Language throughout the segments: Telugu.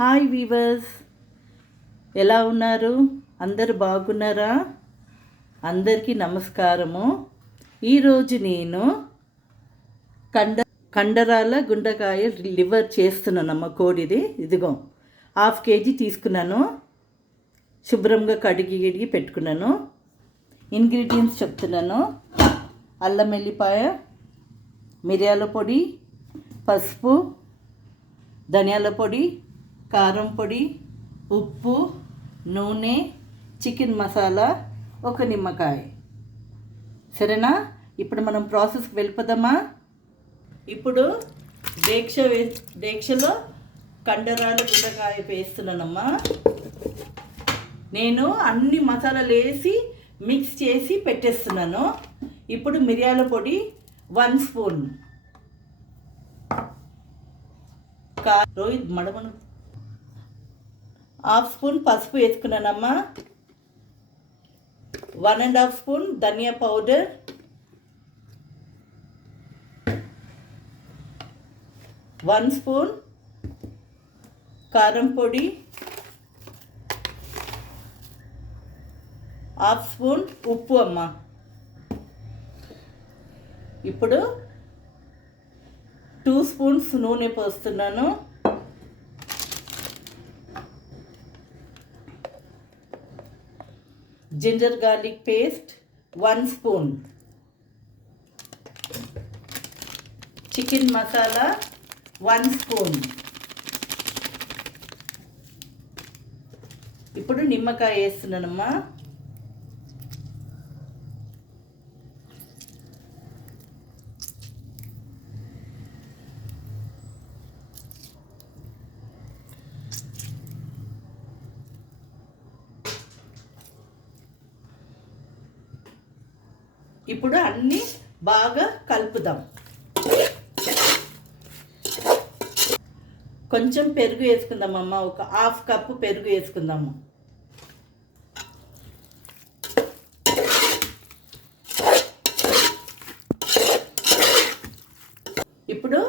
హాయ్ వీవర్స్, ఎలా ఉన్నారు? అందరు బాగున్నారా? అందరికీ నమస్కారము. ఈరోజు నేను కండరాల గుండకాయ లివర్ చేస్తున్నానమ్మ. కోడిది ఇదిగో 1/2 kg తీసుకున్నాను. శుభ్రంగా కడిగి పెట్టుకున్నాను. ఇంగ్రీడియంట్స్ చెప్తున్నాను. అల్లం వెల్లిపాయ, మిరియాల పొడి, పసుపు, ధనియాల పొడి, కారం పొడి, ఉప్పు, నూనె, చికెన్ మసాలా, ఒక నిమ్మకాయ. సరేనా? ఇప్పుడు మనం ప్రాసెస్కి వెళ్ళిపోదామా? ఇప్పుడు దీక్షలో కండరాల గుండకాయ వేస్తున్నానమ్మా. నేను అన్ని మసాలాలు వేసి మిక్స్ చేసి పెట్టేస్తున్నాను. ఇప్పుడు మిరియాల పొడి 1 స్పూన్, రోహిత్ మడమను 1/2 స్పూన్ పసుపు వేసుకున్నానమ్మా. 1.5 స్పూన్ ధనియా పౌడర్, 1 స్పూన్ కారం పొడి, 1/2 స్పూన్ ఉప్పు అమ్మ. ఇప్పుడు 2 స్పూన్స్ నూనె పోస్తున్నాను. Ginger garlic paste 1 spoon, chicken masala 1 spoon. ఇప్పుడు నిమ్మకాయ వేస్తున్నానమ్మా. ఇప్పుడు అన్నీ బాగా కలుపుదాం. కొంచెం పెరుగు వేసుకుందామమ్మ. ఒక 1/2 కప్పు పెరుగు వేసుకుందాము. ఇప్పుడు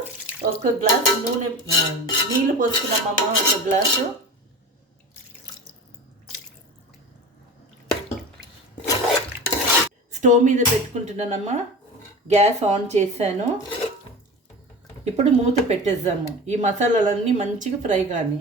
1 గ్లాసు నీళ్ళు పోసుకున్నామమ్మ. 1 గ్లాసు. స్టవ్ మీద పెట్టుకుంటున్నానమ్మా. గ్యాస్ ఆన్ చేశాను. ఇప్పుడు మూత పెట్టేద్దాము. ఈ మసాలాలన్నీ మంచిగా ఫ్రై కానీ.